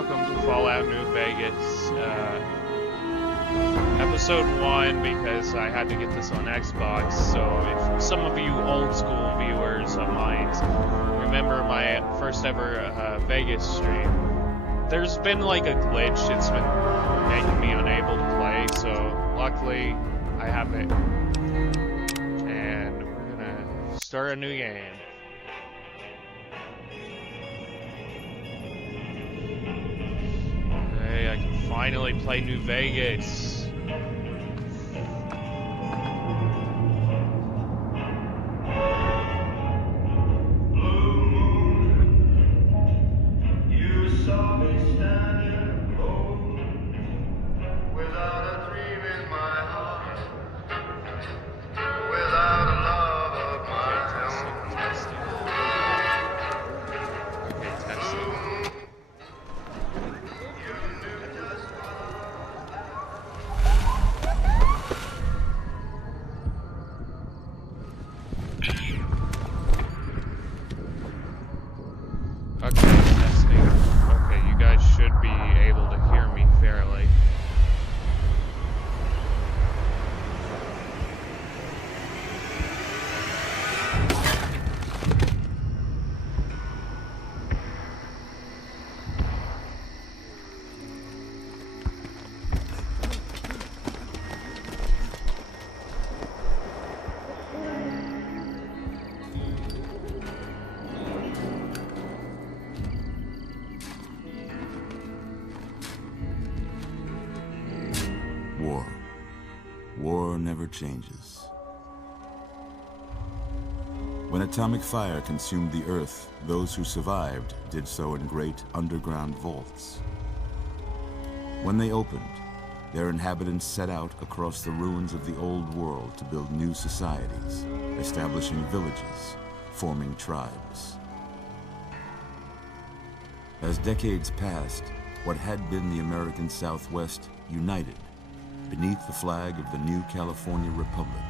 welcome to Fallout New Vegas. Episode 1, because I had to get this on Xbox, so if some of you old school viewers of mine remember my first ever Vegas stream, there's been like a glitch. It's been making me unable to play, so luckily I have it. And we're gonna start a new game. I can finally play New Vegas. War never changes. When atomic fire consumed the Earth, those who survived did so in great underground vaults. When they opened, their inhabitants set out across the ruins of the old world to build new societies, establishing villages, forming tribes. As decades passed, what had been the American Southwest united beneath the flag of the new California Republic,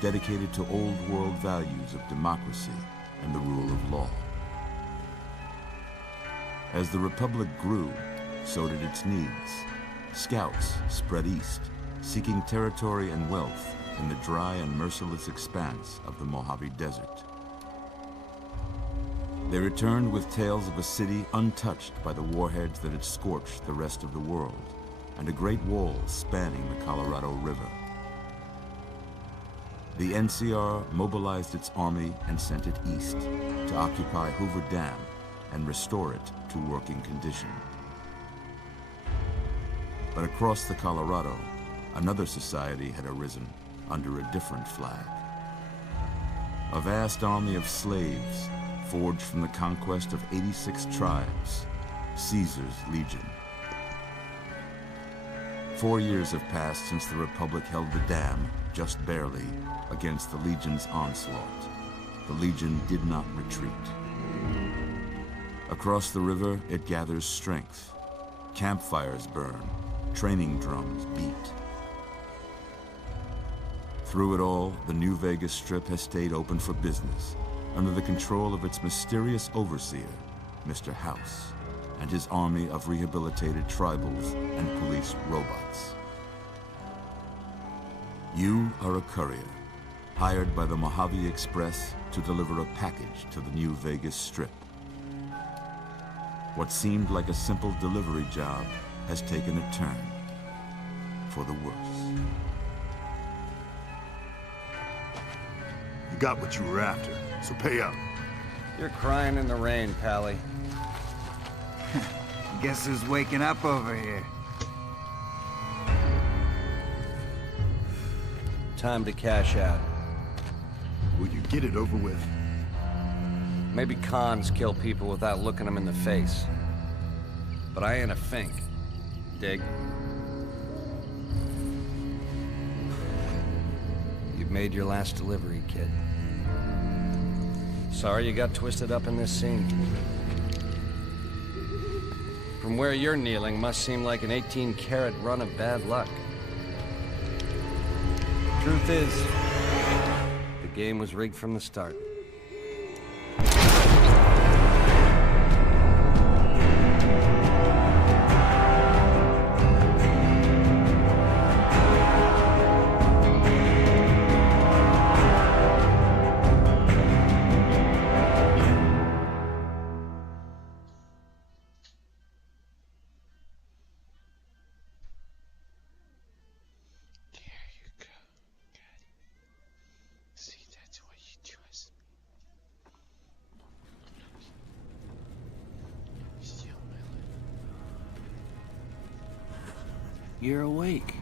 dedicated to old world values of democracy and the rule of law. As the Republic grew, so did its needs. Scouts spread east, seeking territory and wealth in the dry and merciless expanse of the Mojave Desert. They returned with tales of a city untouched by the warheads that had scorched the rest of the world, and a great wall spanning the Colorado River. The NCR mobilized its army and sent it east to occupy Hoover Dam and restore it to working condition. But across the Colorado, another society had arisen under a different flag. A vast army of slaves forged from the conquest of 86 tribes, Caesar's Legion. 4 years have passed since the Republic held the dam, just barely, against the Legion's onslaught. The Legion did not retreat. Across the river, it gathers strength. Campfires burn, training drums beat. Through it all, the New Vegas Strip has stayed open for business, under the control of its mysterious overseer, Mr. House, and his army of rehabilitated tribals and police robots. You are a courier, hired by the Mojave Express to deliver a package to the New Vegas Strip. What seemed like a simple delivery job has taken a turn for the worse. You got what you were after, so pay up. You're crying in the rain, Pally. Guess who's waking up over here? Time to cash out. Will you get it over with? Maybe cons kill people without looking them in the face. But I ain't a fink. Dig? You've made your last delivery, kid. Sorry you got twisted up in this scene. From where you're kneeling must seem like an 18-carat run of bad luck. Truth is, the game was rigged from the start. you're awake.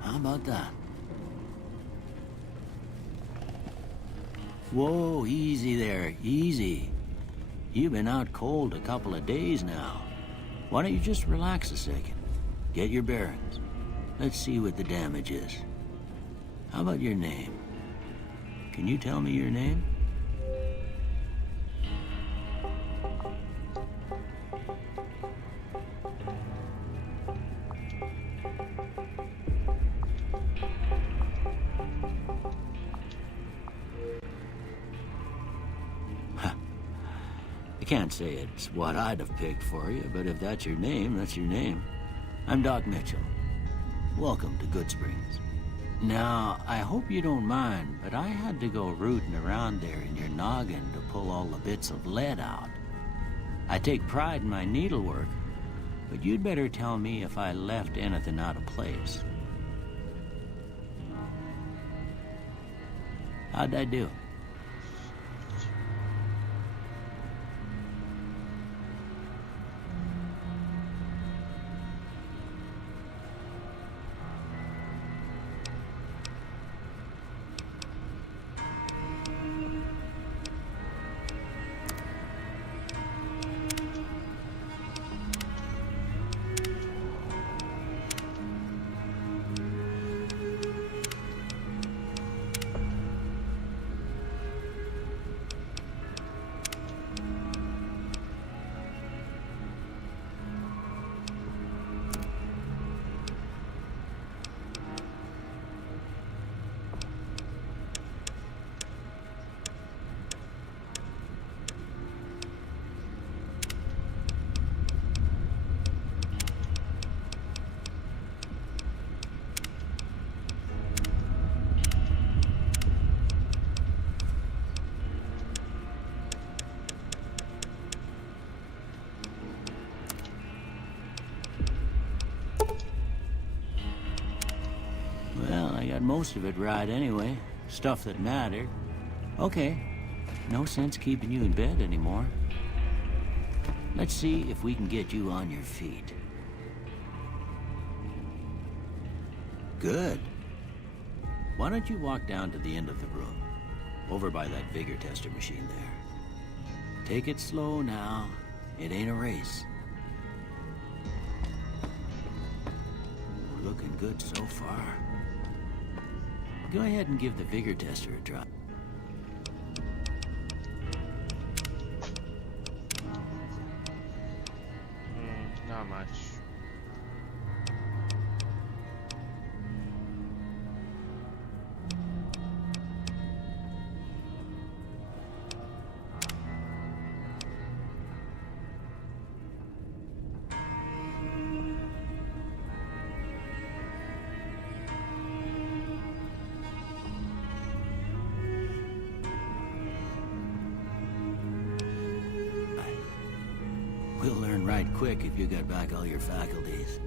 How about that? Whoa, easy there, easy. You've been out cold a couple of days now. Why don't you just relax a second? Get your bearings. Let's see what the damage is. How about your name? Can you tell me your name? I can't say it's what I'd have picked for you, but if that's your name, that's your name. I'm Doc Mitchell. Welcome to Goodsprings. Now, I hope you don't mind, but I had to go rooting around there in your noggin to pull all the bits of lead out. I take pride in my needlework, but you'd better tell me if I left anything out of place. How'd I do? Most of it right anyway. Stuff that mattered. Okay. No sense keeping you in bed anymore. Let's see if we can get you on your feet. Good. Why don't you walk down to the end of the room? Over by that vigor tester machine there. Take it slow now. It ain't a race. Looking good so far. Go ahead and give the vigor tester a try. Not much. We'll learn right quick if you got back all your faculties.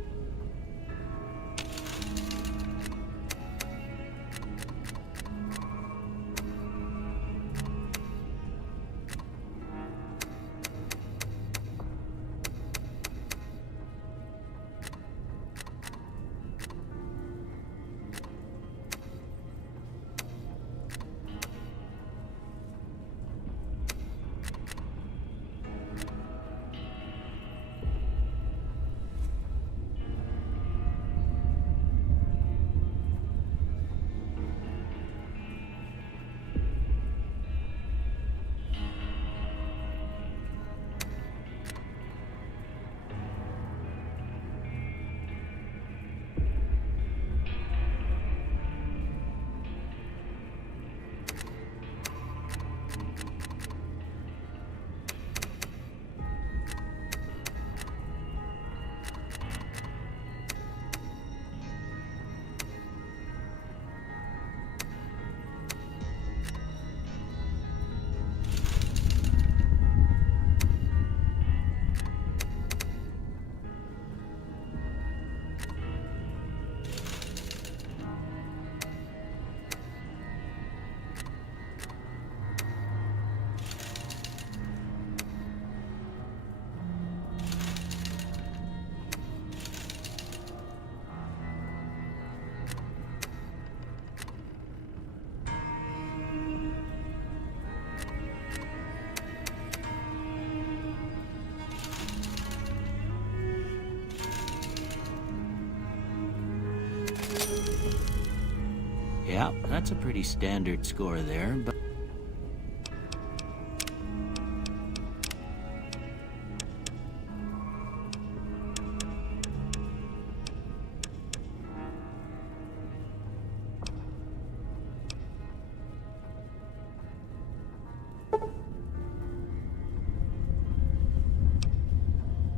That's a pretty standard score there, but...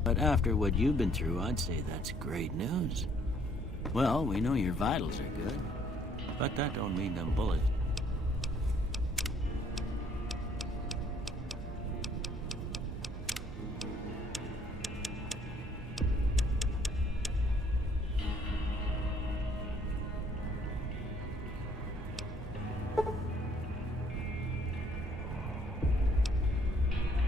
But after what you've been through, I'd say that's great news. Well, we know your vitals are good, but that don't mean them bullets.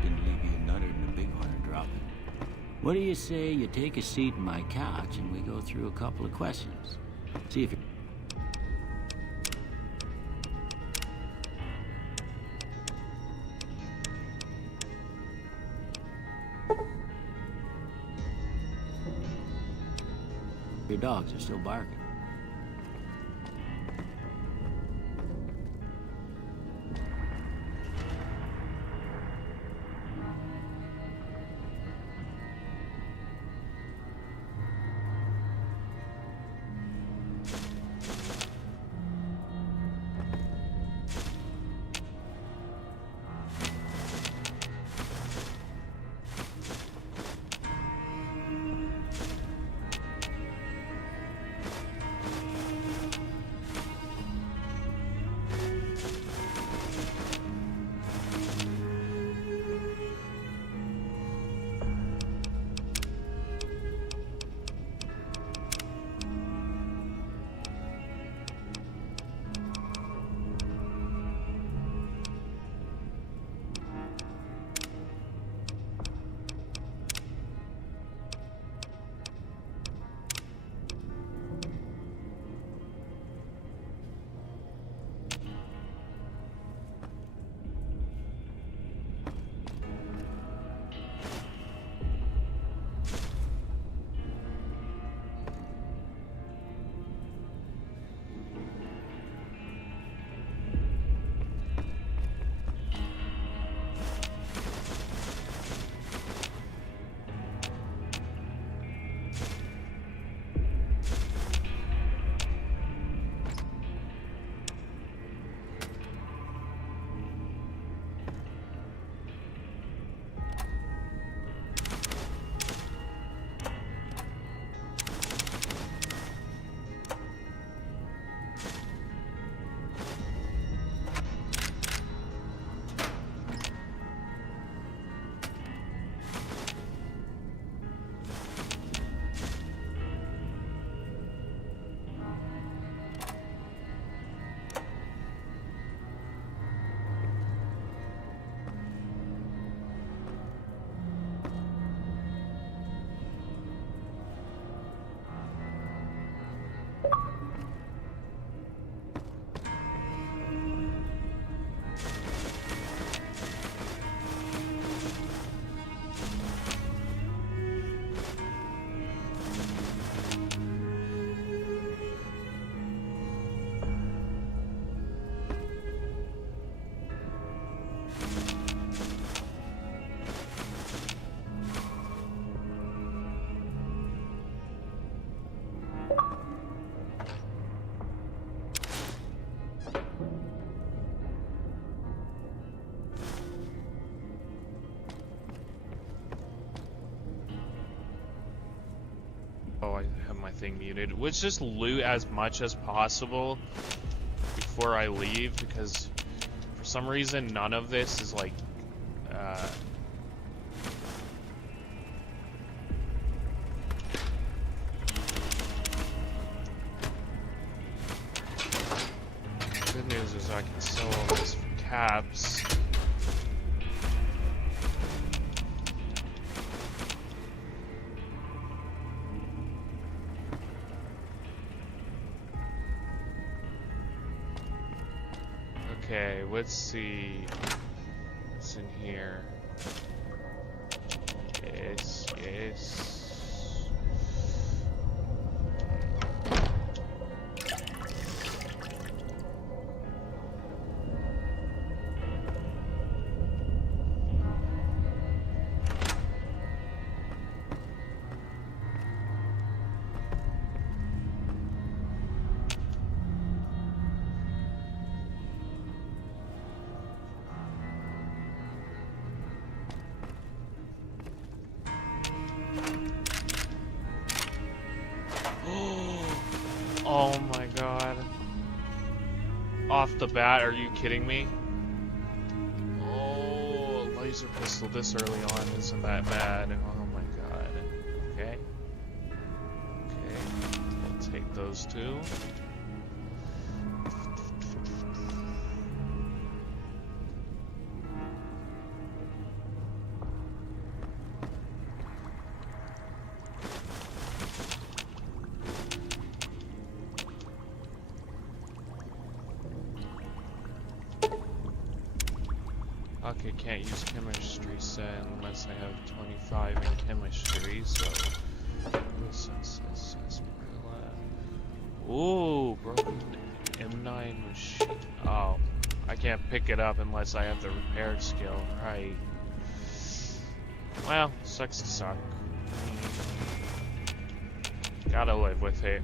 Didn't leave you nuttered in a big one and drop it. What do you say you take a seat in my couch and we go through a couple of questions? See if you're... Your dogs are still barking. Oh, I have my thing muted. Let's just loot as much as possible before I leave, because for some reason none of this is like good news is I can sell all this for caps. Okay, let's see what's in here. Yes. off the bat. Are you kidding me? Oh, a laser pistol this early on isn't that bad. Oh my god. Okay. Okay. We'll take those two. Okay, can't use chemistry set unless I have 25 in chemistry, so... Ooh, broken M9 machine. Oh, I can't pick it up unless I have the repair skill, right. Well, sucks to suck. Gotta live with it.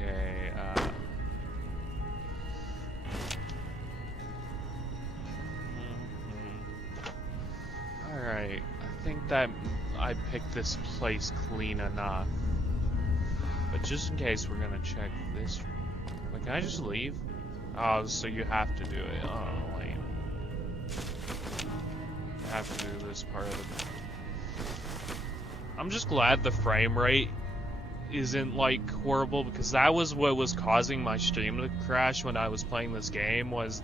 Okay, Alright, I think that I picked this place clean enough. But just in case, we're gonna check this. Wait, can I just leave? Oh, so you have to do it. Oh, lame. I have to do this part of it. I'm just glad the frame rate isn't like horrible, because that was what was causing my stream to crash when I was playing this game, was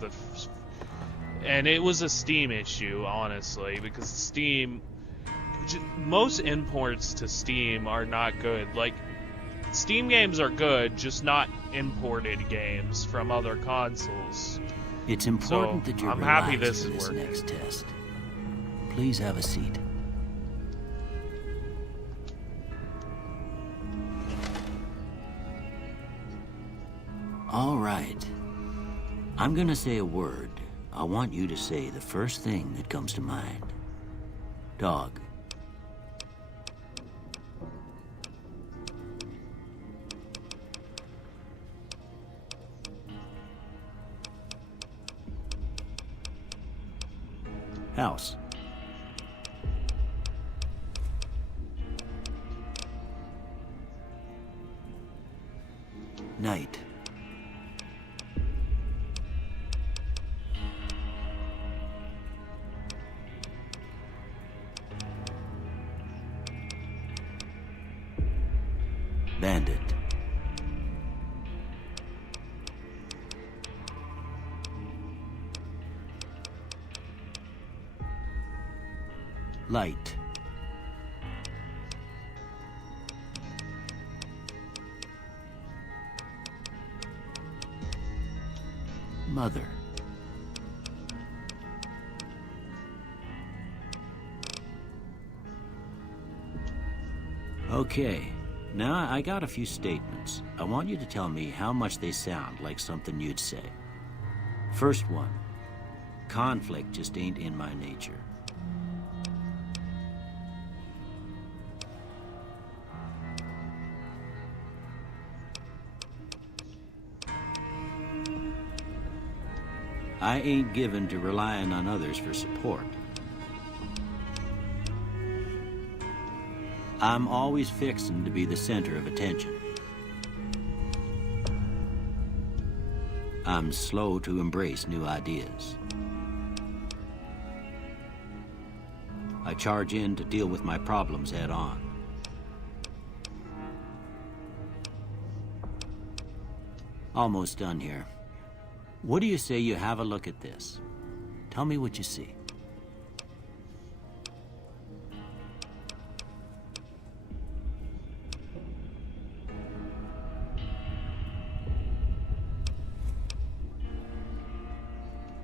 and it was a Steam issue, honestly, because Steam, most imports to Steam are not good. Like, Steam games are good, just not imported games from other consoles. It's important that you're I'm happy relaxed this for is this working. next test. Please have a seat. All right. I'm gonna say a word. I want you to say the first thing that comes to mind. Dog. House. Night. Bandit. Light. Mother. Okay, now I got a few statements. I want you to tell me how much they sound like something you'd say. First one, conflict just ain't in my nature. I ain't given to relying on others for support. I'm always fixing to be the center of attention. I'm slow to embrace new ideas. I charge in to deal with my problems head on. Almost done here. What do you say you have a look at this? Tell me what you see.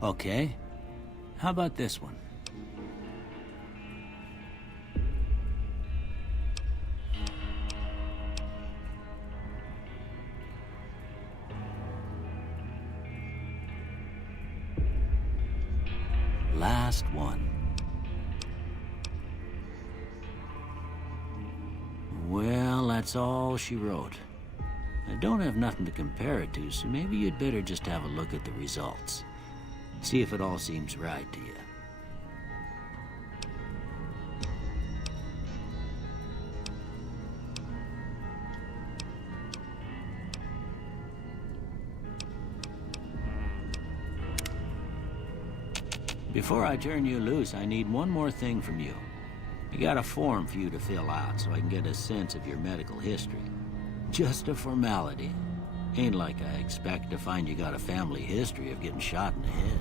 Okay. How about this one? Last one. Well, that's all she wrote. I don't have nothing to compare it to, so maybe you'd better just have a look at the results. See if it all seems right to you. Before I turn you loose, I need one more thing from you. I got a form for you to fill out so I can get a sense of your medical history. Just a formality. Ain't like I expect to find you got a family history of getting shot in the head.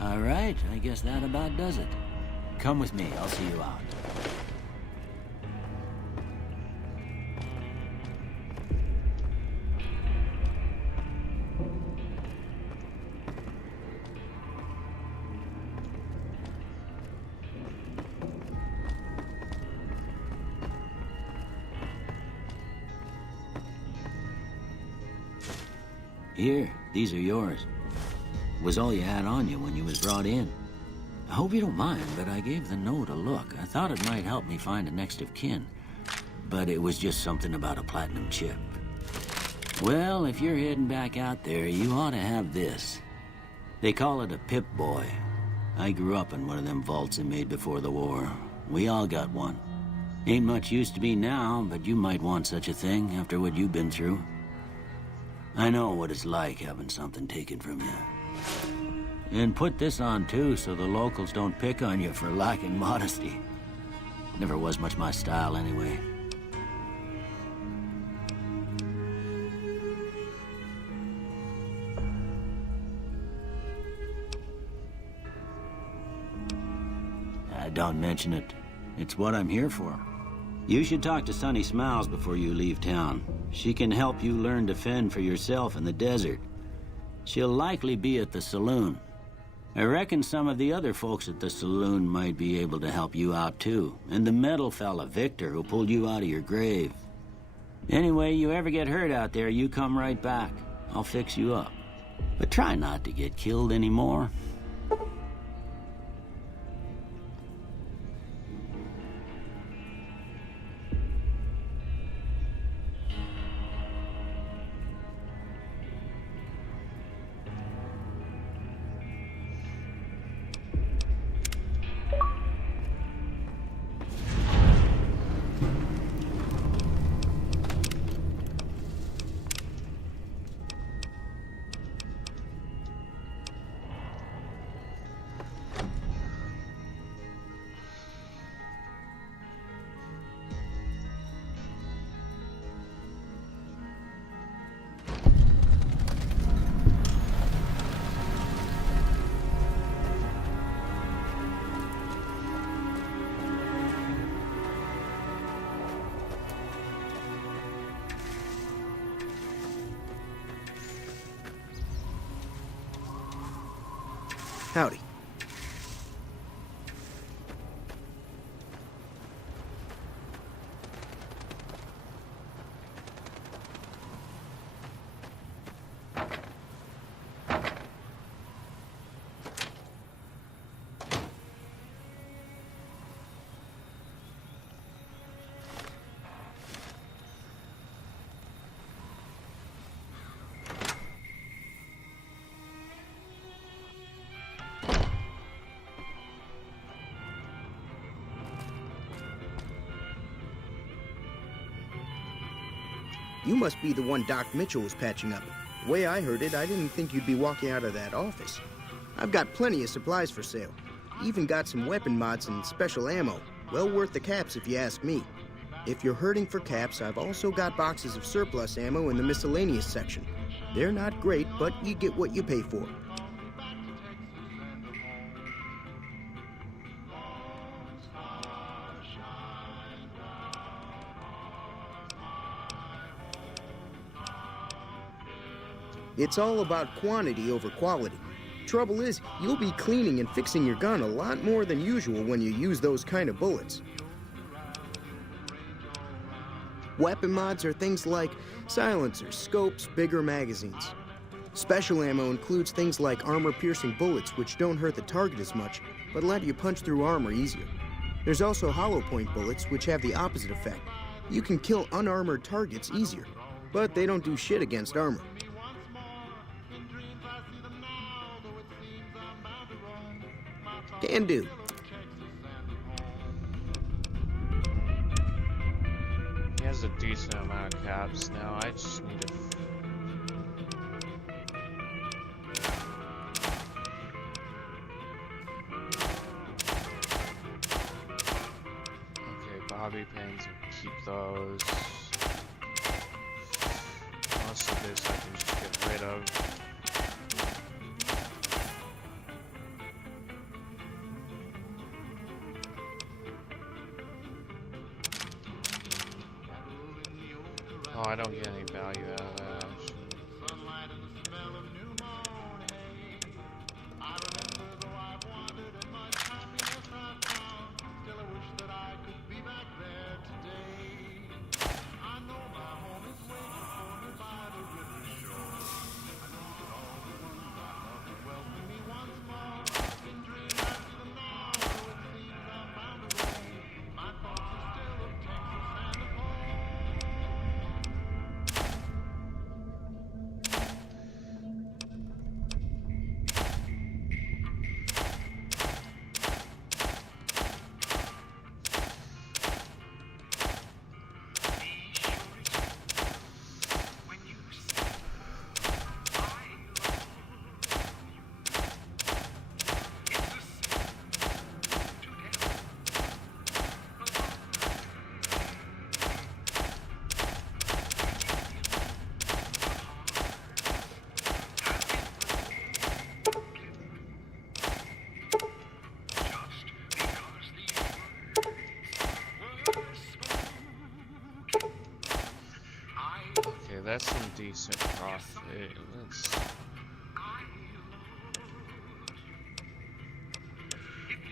All right, I guess that about does it. Come with me, I'll see you out. Here, these are yours. Was all you had on you when you was brought in. I hope you don't mind, but I gave the note a look. I thought it might help me find a next of kin. But it was just something about a platinum chip. Well, if you're heading back out there, you ought to have this. They call it a Pip-Boy. I grew up in one of them vaults they made before the war. We all got one. Ain't much use to me now, but you might want such a thing after what you've been through. I know what it's like having something taken from you. And put this on too, so the locals don't pick on you for lacking modesty. Never was much my style anyway. Don't mention it. It's what I'm here for. You should talk to Sunny Smiles before you leave town. She can help you learn to fend for yourself in the desert. She'll likely be at the saloon. I reckon some of the other folks at the saloon might be able to help you out too. And the metal fella, Victor, who pulled you out of your grave. Anyway, you ever get hurt out there, you come right back. I'll fix you up. But try not to get killed anymore. Howdy. You must be the one Doc Mitchell was patching up. The way I heard it, I didn't think you'd be walking out of that office. I've got plenty of supplies for sale. Even got some weapon mods and special ammo. Well worth the caps if you ask me. If you're hurting for caps, I've also got boxes of surplus ammo in the miscellaneous section. They're not great, but you get what you pay for. It's all about quantity over quality. Trouble is, you'll be cleaning and fixing your gun a lot more than usual when you use those kind of bullets. Weapon mods are things like silencers, scopes, bigger magazines. Special ammo includes things like armor-piercing bullets, which don't hurt the target as much, but let you punch through armor easier. There's also hollow point bullets, which have the opposite effect. You can kill unarmored targets easier, but they don't do shit against armor. Can do. He has a decent amount of caps now. I just need to. Okay, bobby pins. Keep those. Most of this I can just get rid of. Oh, I don't get any value out of that, actually. That's some decent profit.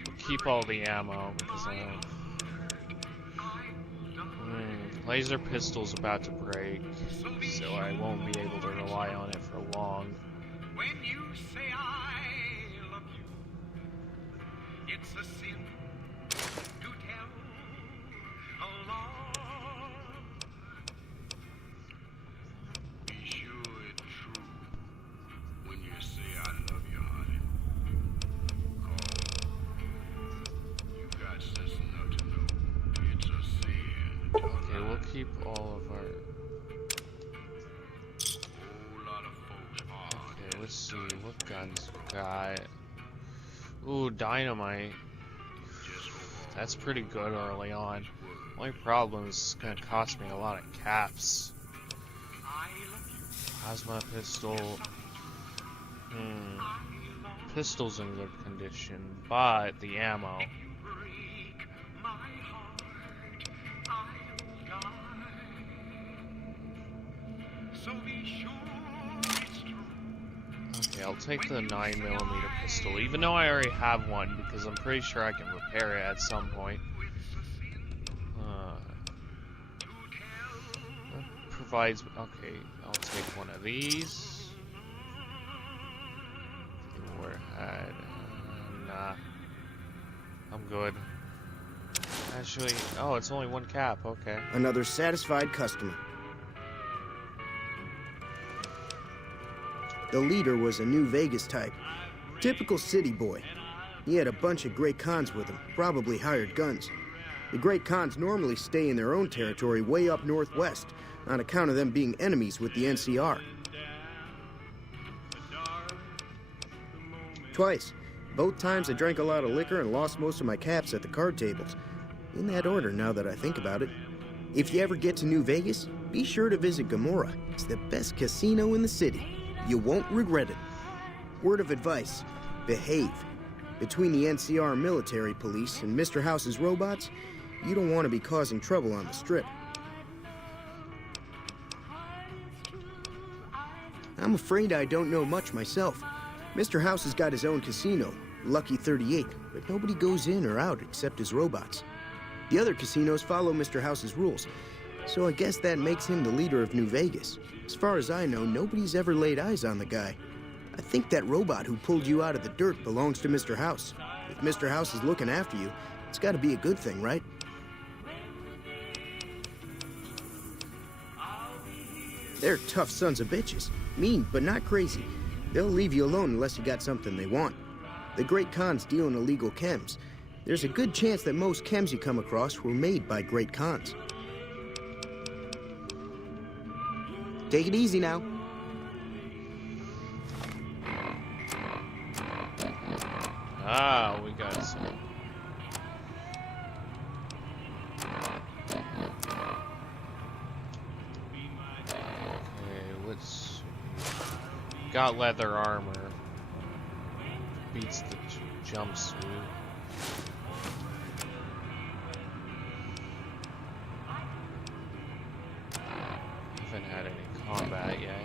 We'll keep all the ammo because laser pistol's about to break, so I won't be able to rely on it for long. When you say I love you, it's a sin to tell a lie. Be sure it's true when you say I love you, honey. Oh, you got sense enough to know it's a sin. Okay, we'll keep all of our. Okay, let's see what guns we got. Ooh, dynamite. That's pretty good early on. Only problem is it's gonna cost me a lot of caps. Plasma pistol. Pistol's in good condition, but the ammo. Okay, I'll take the 9mm pistol, even though I already have one, because I'm pretty sure I can repair it at some point. That provides... Okay, I'll take one of these. Warhead. Nah. I'm good. Actually... Oh, it's only one cap, okay. Another satisfied customer. The leader was a New Vegas type. Typical city boy. He had a bunch of Great Khans with him, probably hired guns. The Great Khans normally stay in their own territory way up northwest, on account of them being enemies with the NCR. Twice. Both times I drank a lot of liquor and lost most of my caps at the card tables. In that order, now that I think about it. If you ever get to New Vegas, be sure to visit Gomorrah. It's the best casino in the city. You won't regret it. Word of advice, behave. Between the NCR military police and Mr. House's robots, you don't want to be causing trouble on the strip. I'm afraid I don't know much myself. Mr. House has got his own casino, Lucky 38, but nobody goes in or out except his robots. The other casinos follow Mr. House's rules, so I guess that makes him the leader of New Vegas. As far as I know, nobody's ever laid eyes on the guy. I think that robot who pulled you out of the dirt belongs to Mr. House. If Mr. House is looking after you, it's got to be a good thing, right? They're tough sons of bitches. Mean, but not crazy. They'll leave you alone unless you got something they want. The great cons deal in illegal chems. There's a good chance that most chems you come across were made by great cons. Take it easy now. Ah, we got some. Okay, let's. Got leather armor. Beats the jumpsuit. Haven't had any combat yet.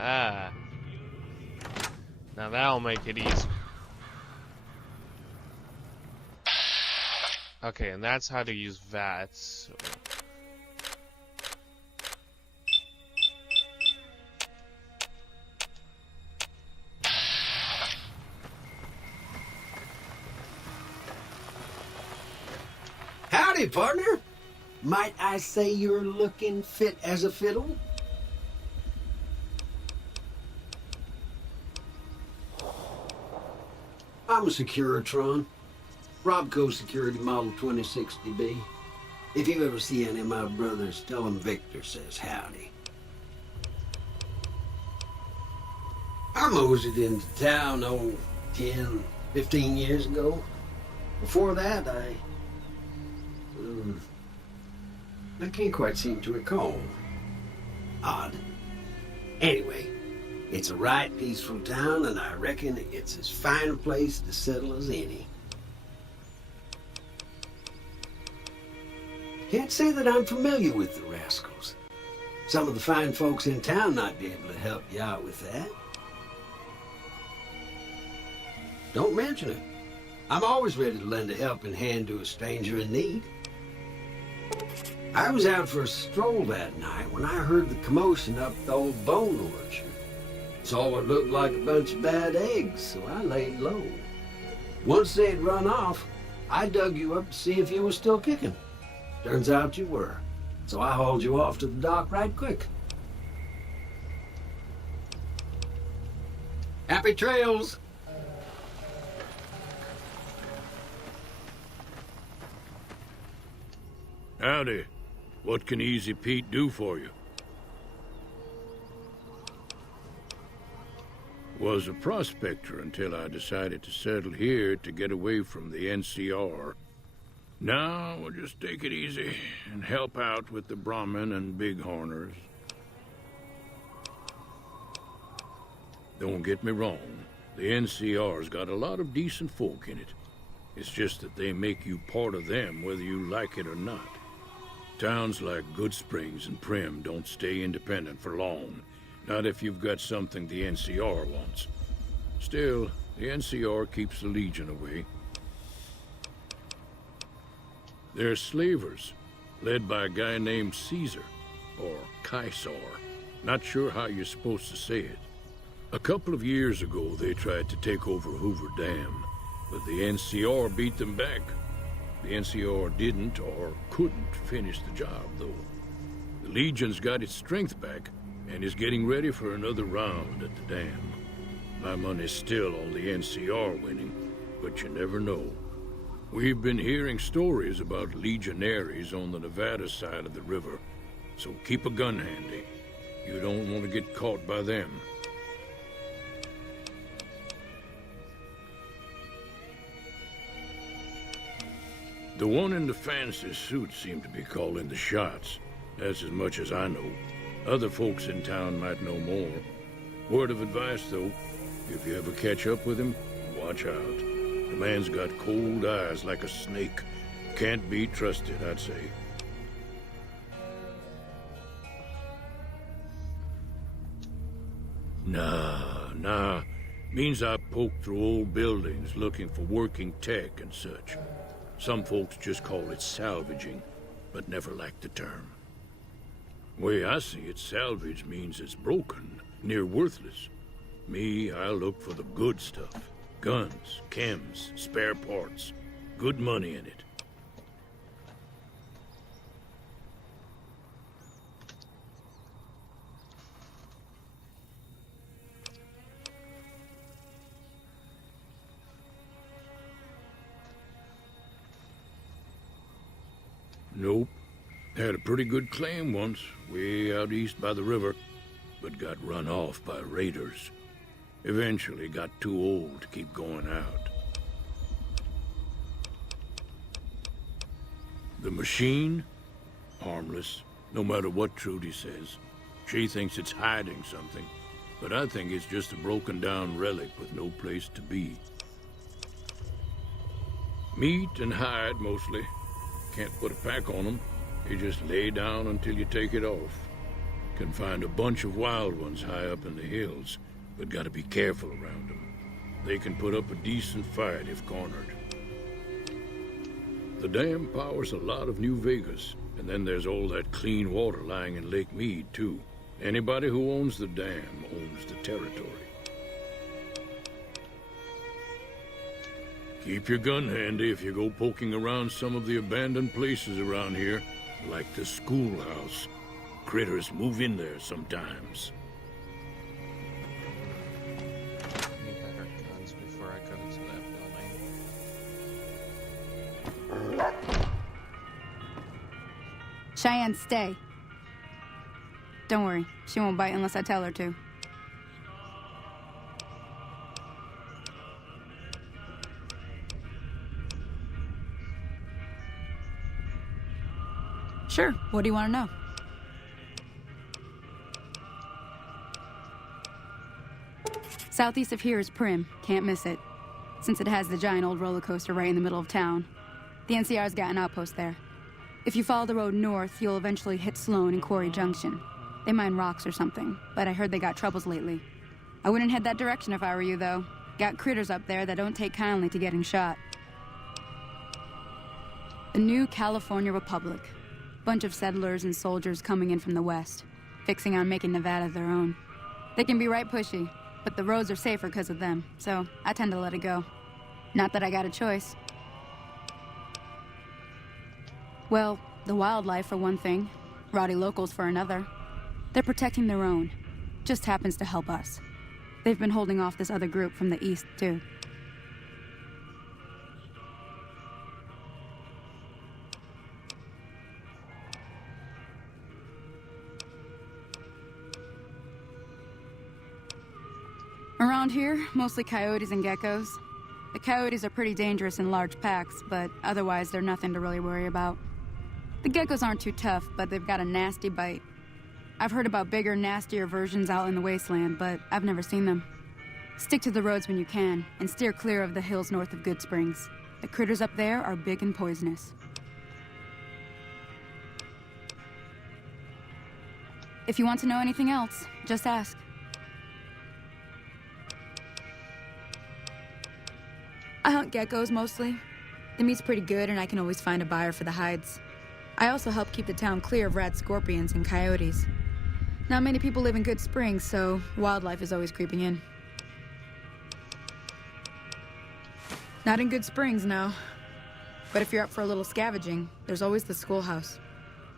Ah. Now that'll make it easy. Okay, and that's how to use VATS. So. Howdy, partner. Might I say you're looking fit as a fiddle? I'm a Securitron. Robco Security Model 2060B. If you ever see any of my brothers, tell them Victor says howdy. I moseyed into town, 10, 15 years ago. Before that, I can't quite seem to recall. Odd. Anyway, it's a right peaceful town, and I reckon it's as fine a place to settle as any. Can't say that I'm familiar with the rascals. Some of the fine folks in town might be able to help you out with that. Don't mention it. I'm always ready to lend a helping hand to a stranger in need. I was out for a stroll that night when I heard the commotion up the old bone orchard. Saw what looked like a bunch of bad eggs, so I laid low. Once they'd run off, I dug you up to see if you were still kicking. Turns out you were, so I hauled you off to the dock right quick. Happy trails! Howdy. What can Easy Pete do for you? Was a prospector until I decided to settle here to get away from the NCR. Now we'll just take it easy and help out with the Brahmin and Bighorners. Don't get me wrong, the NCR's got a lot of decent folk in it. It's just that they make you part of them whether you like it or not. Towns like Goodsprings and Prim don't stay independent for long. Not if you've got something the NCR wants. Still, the NCR keeps the Legion away. They're slavers, led by a guy named Caesar, or Caesar. Not sure how you're supposed to say it. A couple of years ago, they tried to take over Hoover Dam, but the NCR beat them back. The NCR didn't or couldn't finish the job, though. The Legion's got its strength back, and is getting ready for another round at the dam. My money's still on the NCR winning, but you never know. We've been hearing stories about legionaries on the Nevada side of the river, so keep a gun handy. You don't want to get caught by them. The one in the fancy suit seemed to be calling the shots. That's as much as I know. Other folks in town might know more. Word of advice, though, if you ever catch up with him, watch out. The man's got cold eyes like a snake. Can't be trusted, I'd say. Nah. Means I poke through old buildings looking for working tech and such. Some folks just call it salvaging, but never liked the term. Way I see it, salvage means it's broken, near worthless. Me, I look for the good stuff. Guns, chems, spare parts. Good money in it. Nope. Had a pretty good claim once, way out east by the river, but got run off by raiders. Eventually got too old to keep going out. The machine? Harmless, no matter what Trudy says. She thinks it's hiding something, but I think it's just a broken down relic with no place to be. Meat and hide, mostly. Can't put a pack on them. You just lay down until you take it off. Can find a bunch of wild ones high up in the hills, but gotta be careful around them. They can put up a decent fight if cornered. The dam powers a lot of New Vegas, and then there's all that clean water lying in Lake Mead, too. Anybody who owns the dam owns the territory. Keep your gun handy if you go poking around some of the abandoned places around here, like the schoolhouse. Critters move in there sometimes. Need better guns before I go into that building. Cheyenne, stay. Don't worry, she won't bite unless I tell her to. Sure, what do you want to know? Southeast of here is Prim, can't miss it. Since it has the giant old roller coaster right in the middle of town. The NCR's got an outpost there. If you follow the road north, you'll eventually hit Sloan and Quarry Junction. They mine rocks or something, but I heard they got troubles lately. I wouldn't head that direction if I were you, though. Got critters up there that don't take kindly to getting shot. The new California Republic. Bunch of settlers and soldiers coming in from the west, fixing on making Nevada their own. They can be right pushy, but the roads are safer because of them, so I tend to let it go. Not that I got a choice. Well, the wildlife for one thing, rowdy locals for another. They're protecting their own. Just happens to help us. They've been holding off this other group from the east, too. Around here, mostly coyotes and geckos. The coyotes are pretty dangerous in large packs, but otherwise they're nothing to really worry about. The geckos aren't too tough, but they've got a nasty bite. I've heard about bigger, nastier versions out in the wasteland, but I've never seen them. Stick to the roads when you can, and steer clear of the hills north of Good Springs. The critters up there are big and poisonous. If you want to know anything else, just ask. I hunt geckos mostly. The meat's pretty good and I can always find a buyer for the hides. I also help keep the town clear of rat scorpions and coyotes. Not many people live in Good Springs, so wildlife is always creeping in. Not in Good Springs, no. But if you're up for a little scavenging, there's always the schoolhouse.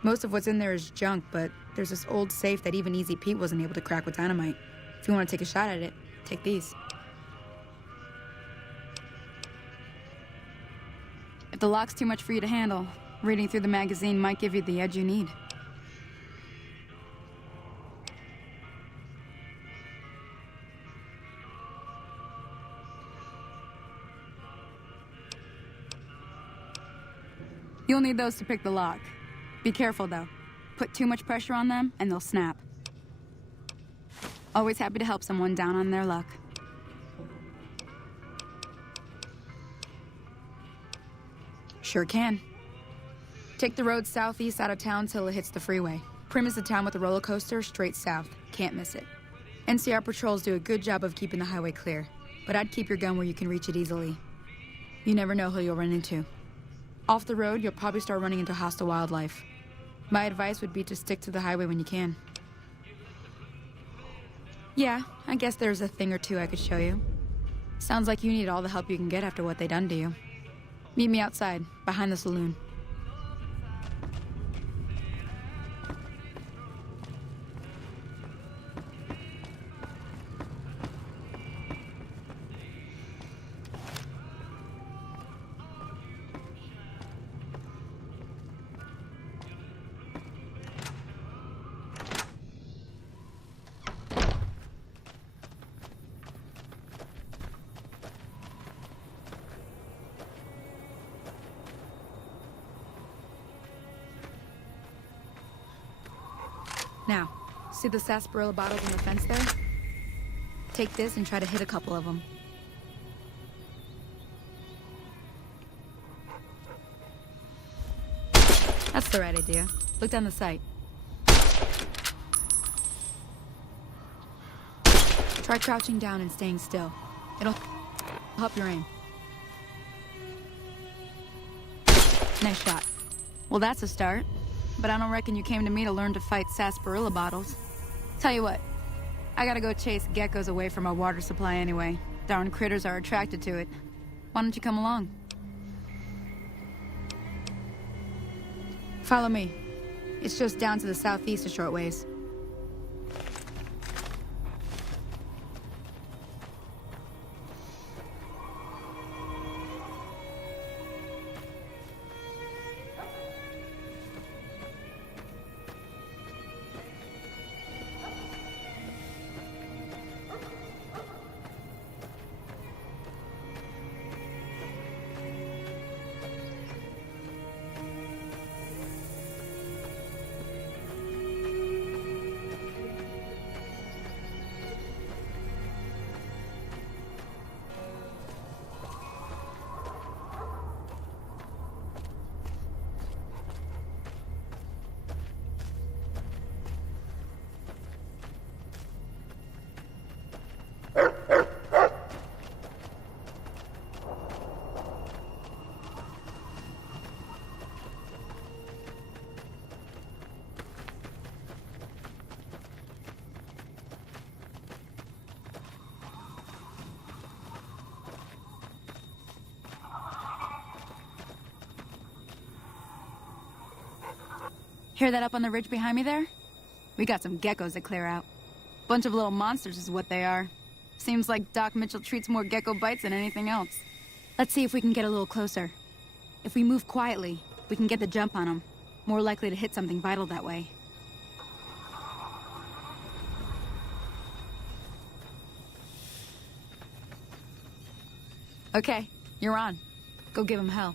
Most of what's in there is junk, but there's this old safe that even Easy Pete wasn't able to crack with dynamite. If you want to take a shot at it, take these. If the lock's too much for you to handle, reading through the magazine might give you the edge you need. You'll need those to pick the lock. Be careful, though. Put too much pressure on them, and they'll snap. Always happy to help someone down on their luck. Sure can. Take the road southeast out of town till it hits the freeway. Prim is the town with the roller coaster straight south. Can't miss it. NCR patrols do a good job of keeping the highway clear, but I'd keep your gun where you can reach it easily. You never know who you'll run into. Off the road, you'll probably start running into hostile wildlife. My advice would be to stick to the highway when you can. Yeah, I guess there's a thing or two I could show you. Sounds like you need all the help you can get after what they done to you. Meet me outside, behind the saloon. Now, see the sarsaparilla bottles on the fence there? Take this and try to hit a couple of them. That's the right idea. Look down the sight. Try crouching down and staying still. It'll help your aim. Nice shot. Well, that's a start. But I don't reckon you came to me to learn to fight sarsaparilla bottles. Tell you what, I gotta go chase geckos away from our water supply anyway. Darn critters are attracted to it. Why don't you come along? Follow me. It's just down to the southeast a short ways. Hear that up on the ridge behind me there? We got some geckos to clear out. Bunch of little monsters is what they are. Seems like Doc Mitchell treats more gecko bites than anything else. Let's see if we can get a little closer. If we move quietly, we can get the jump on them. More likely to hit something vital that way. Okay, you're on. Go give him hell.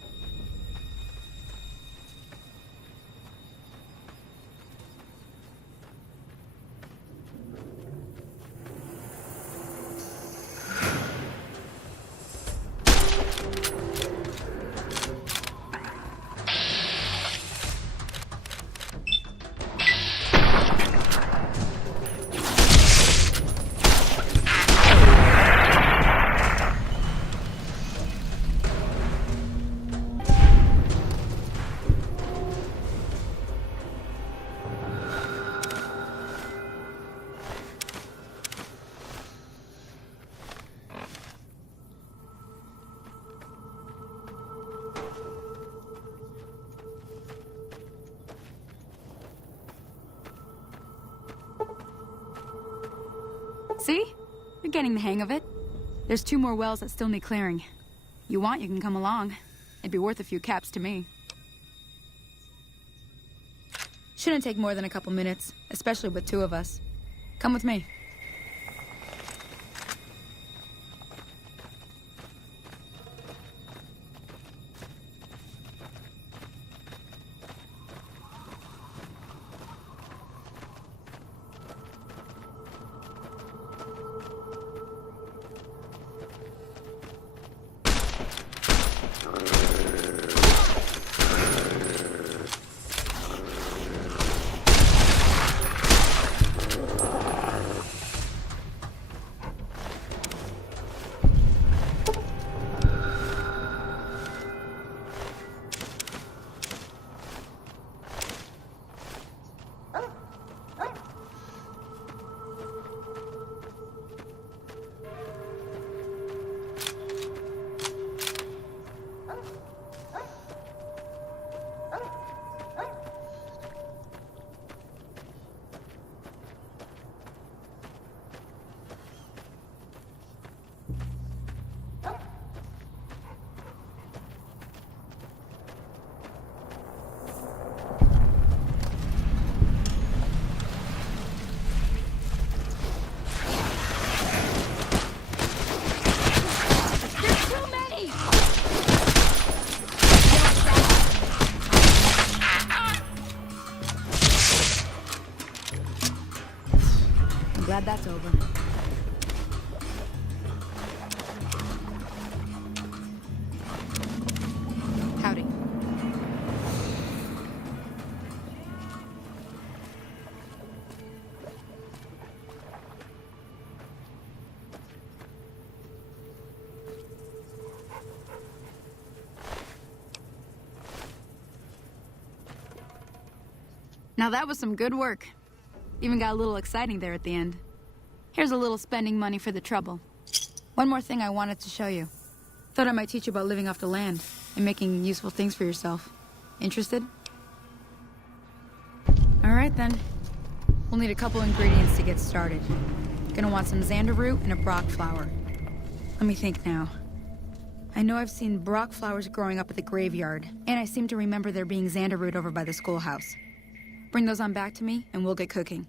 See? You're getting the hang of it. There's 2 more wells that still need clearing. You want, you can come along. It'd be worth a few caps to me. Shouldn't take more than a couple minutes, especially with two of us. Come with me. Glad that's over. Howdy. Now that was some good work. Even got a little exciting there at the end. Here's a little spending money for the trouble. One more thing I wanted to show you. Thought I might teach you about living off the land and making useful things for yourself. Interested? All right then. We'll need a couple ingredients to get started. Gonna want some xander root and a brock flower. Let me think now. I know I've seen brock flowers growing up at the graveyard, and I seem to remember there being xander root over by the schoolhouse. Bring those on back to me, and we'll get cooking.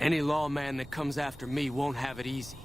Any lawman that comes after me won't have it easy.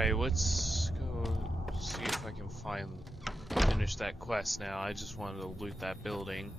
Alright, let's go see if I can finish that quest now. I just wanted to loot that building.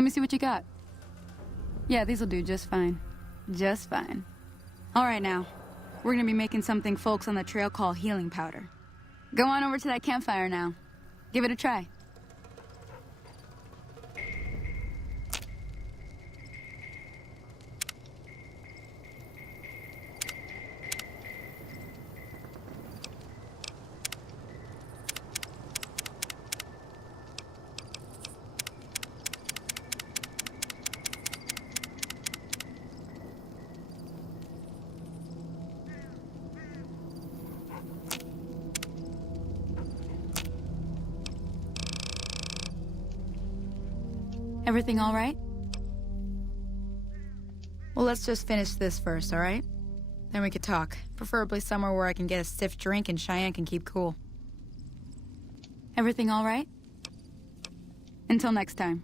Let me see what you got. Yeah, these'll do just fine. Just fine. All right, now. We're gonna be making something folks on the trail call healing powder. Go on over to that campfire now. Give it a try. Everything all right? Well, let's just finish this first, all right? Then we could talk. Preferably somewhere where I can get a stiff drink and Cheyenne can keep cool. Everything all right? Until next time.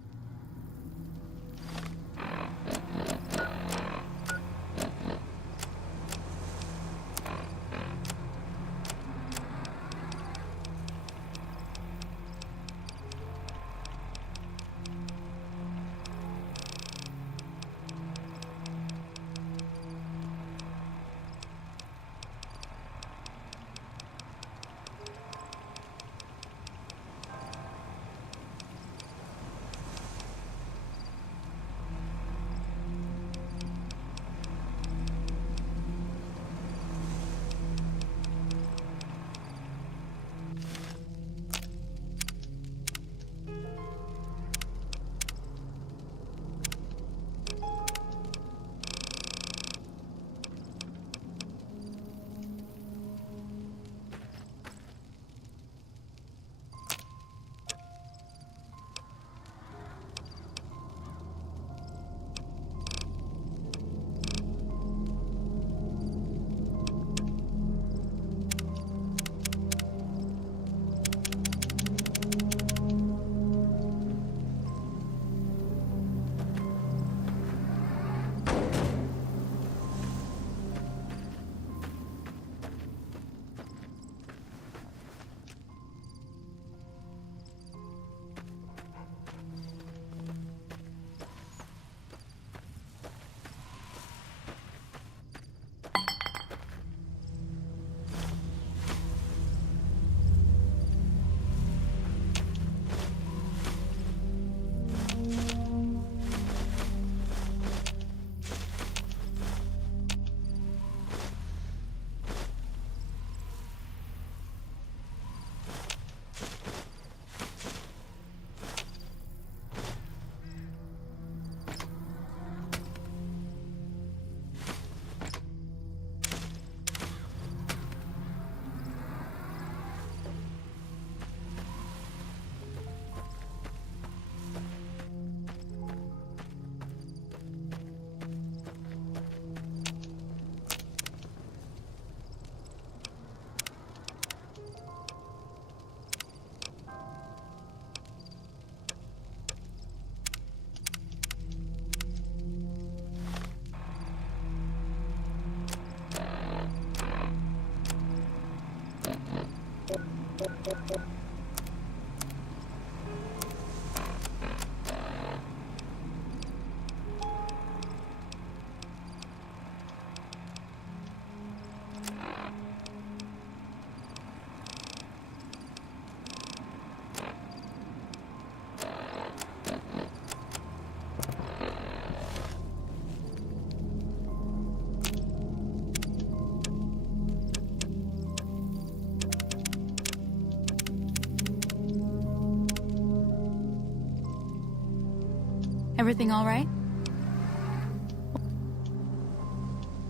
Everything all right?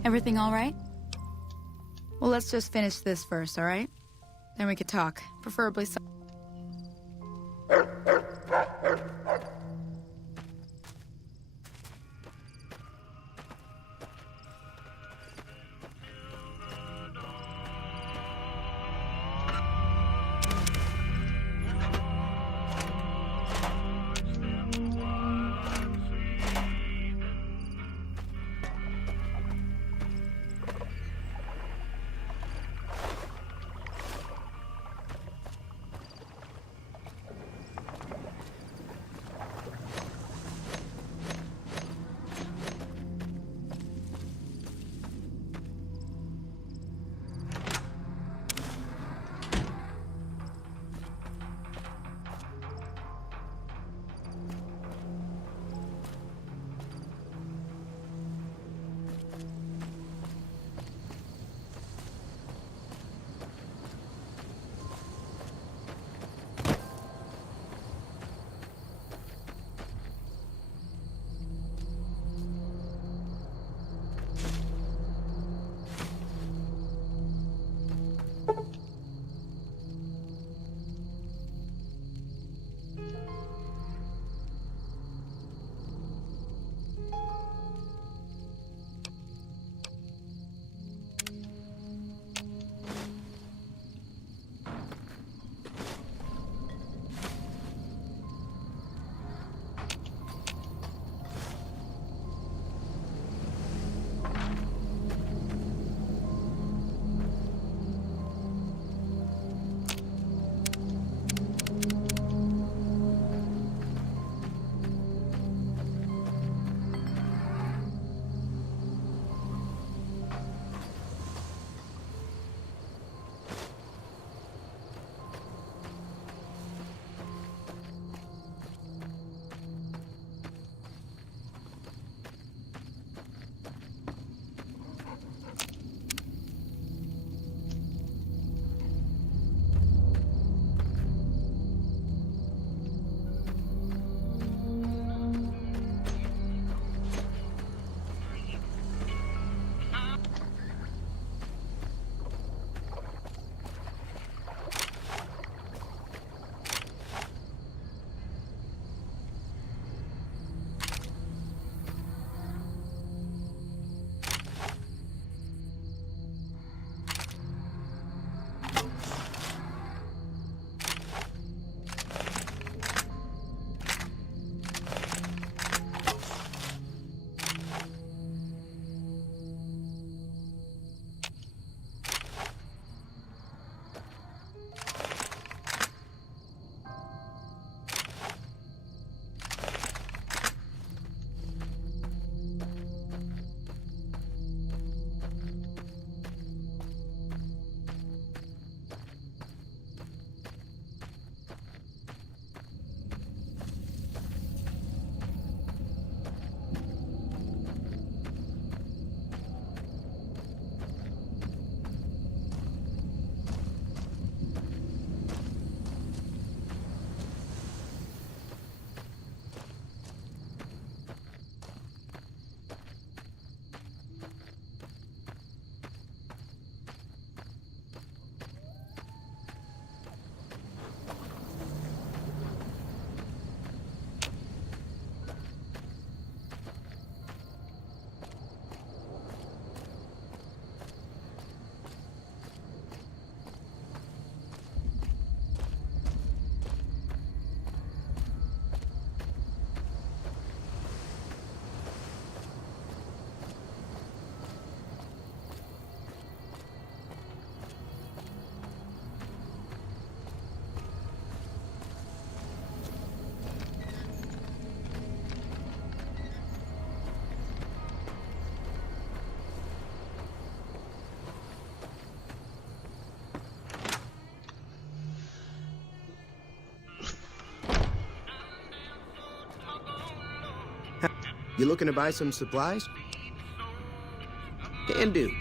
Everything all right? Well, let's just finish this first, all right? Then we could talk. Preferably some... You looking to buy some supplies? Can do.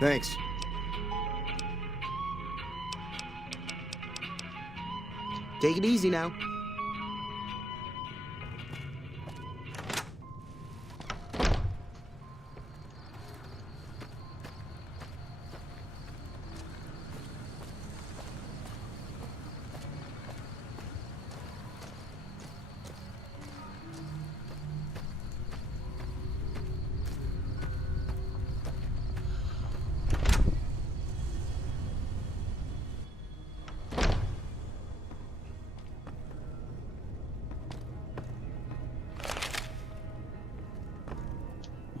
Thanks. Take it easy now.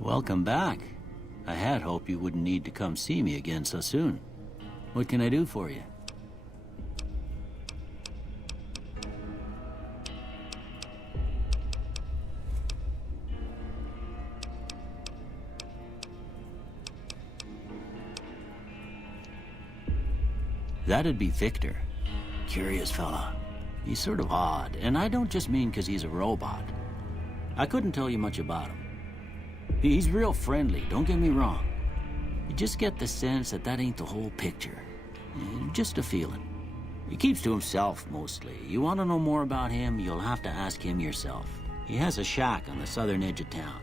Welcome back. I had hoped you wouldn't need to come see me again so soon. What can I do for you? That'd be Victor. Curious fella. He's sort of odd, and I don't just mean 'cause he's a robot. I couldn't tell you much about him. He's real friendly, don't get me wrong. You just get the sense that that ain't the whole picture. Just a feeling. He keeps to himself, mostly. You want to know more about him, you'll have to ask him yourself. He has a shack on the southern edge of town.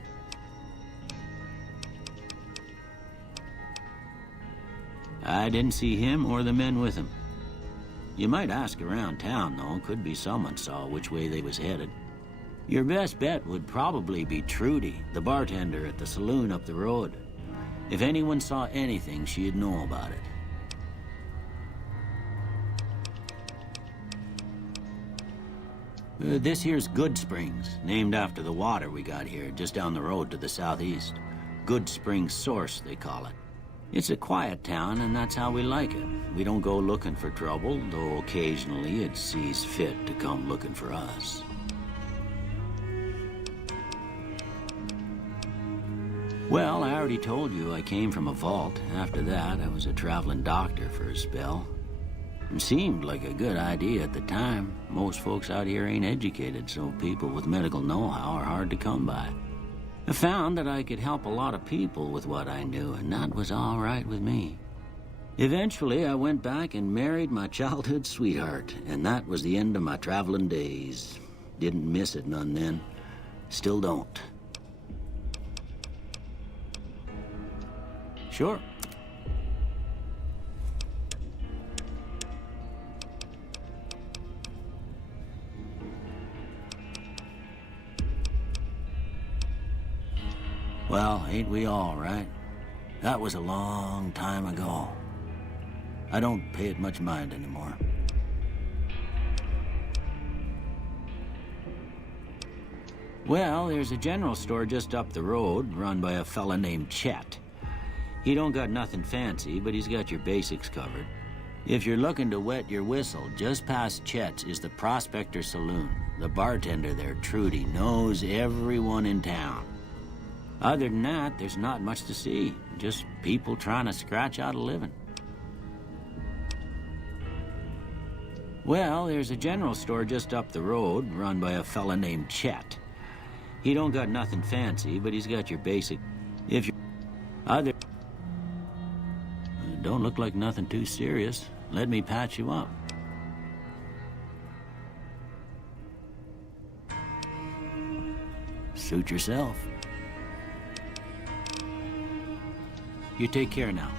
I didn't see him or the men with him. You might ask around town, though. Could be someone saw which way they was headed. Your best bet would probably be Trudy, the bartender at the saloon up the road. If anyone saw anything, she'd know about it. This here's Good Springs, named after the water we got here, just down the road to the southeast. Good Springs Source, they call it. It's a quiet town, and that's how we like it. We don't go looking for trouble, though occasionally it sees fit to come looking for us. Well, I already told you I came from a vault. After that, I was a traveling doctor for a spell. It seemed like a good idea at the time. Most folks out here ain't educated, so people with medical know-how are hard to come by. I found that I could help a lot of people with what I knew, and that was all right with me. Eventually, I went back and married my childhood sweetheart, and that was the end of my traveling days. Didn't miss it none then. Still don't. Sure. Well, ain't we all, right? That was a long time ago. I don't pay it much mind anymore. Well, there's a general store just up the road, run by a fella named Chet. He don't got nothing fancy, but he's got your basics covered. If you're looking to wet your whistle, just past Chet's is the Prospector Saloon. The bartender there, Trudy, knows everyone in town. Other than that, there's not much to see. Just people trying to scratch out a living. Well, there's a general store just up the road, run by a fella named Chet. He don't got nothing fancy, but he's got your basic... If you... Other... Don't look like nothing too serious. Let me patch you up. Suit yourself. You take care now.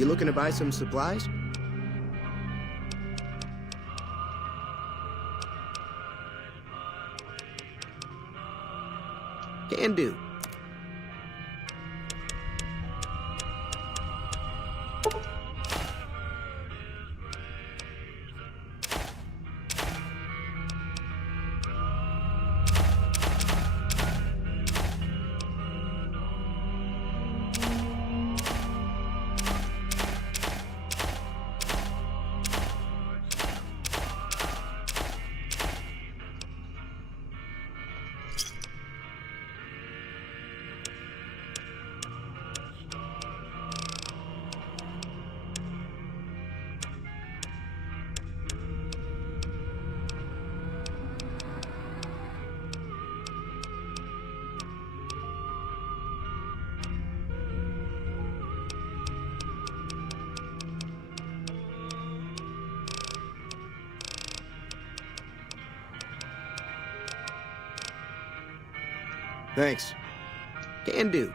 You looking to buy some supplies? Can do. Thanks. Can do.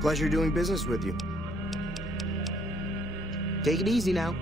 Pleasure doing business with you. Take it easy now.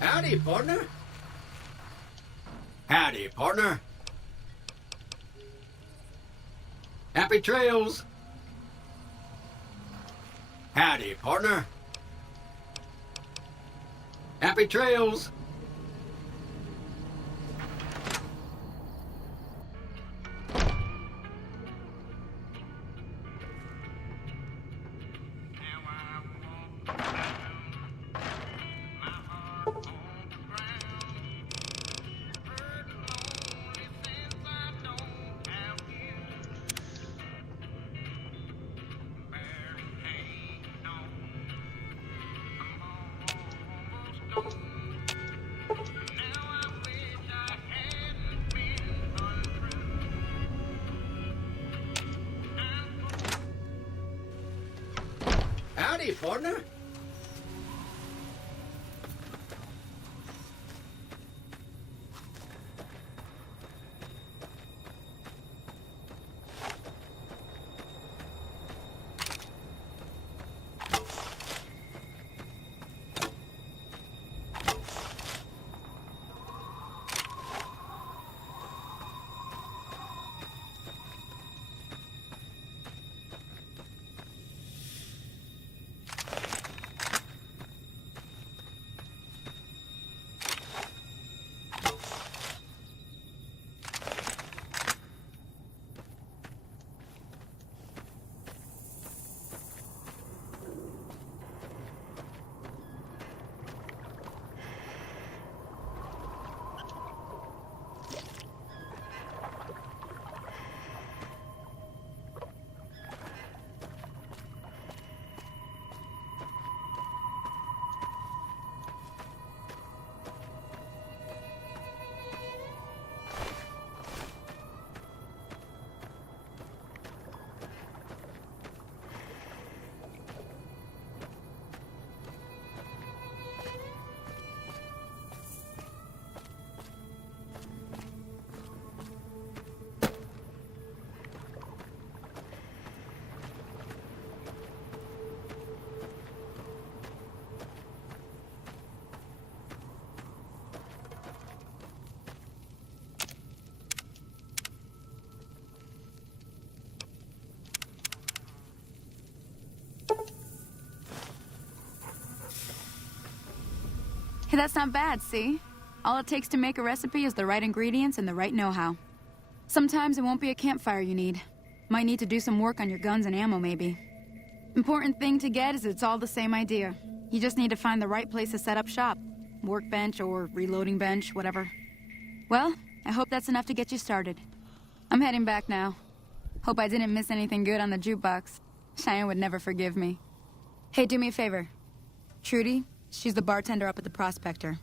Howdy, partner. Howdy, partner. Happy trails. Howdy, partner. Happy trails. Howdy, partner. That's not bad, see? All it takes to make a recipe is the right ingredients and the right know-how. Sometimes it won't be a campfire you need. Might need to do some work on your guns and ammo, maybe. Important thing to get is it's all the same idea. You just need to find the right place to set up shop. Workbench or reloading bench, whatever. Well, I hope that's enough to get you started. I'm heading back now. Hope I didn't miss anything good on the jukebox. Cheyenne would never forgive me. Hey, do me a favor. Trudy, she's the bartender up at the Prospector.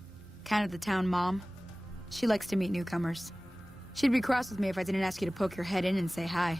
Kind of the town mom. She likes to meet newcomers. She'd be cross with me if I didn't ask you to poke your head in and say hi.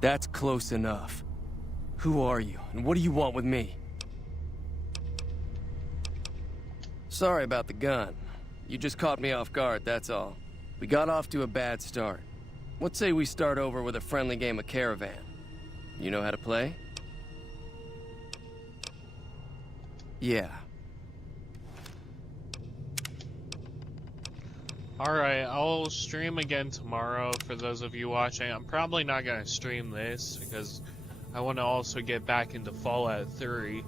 That's close enough. Who are you, and what do you want with me? Sorry about the gun. You just caught me off guard, that's all. We got off to a bad start. What say we start over with a friendly game of Caravan? You know how to play? Yeah. Alright, I'll stream again tomorrow for those of you watching. I'm probably not going to stream this because I want to also get back into Fallout 3.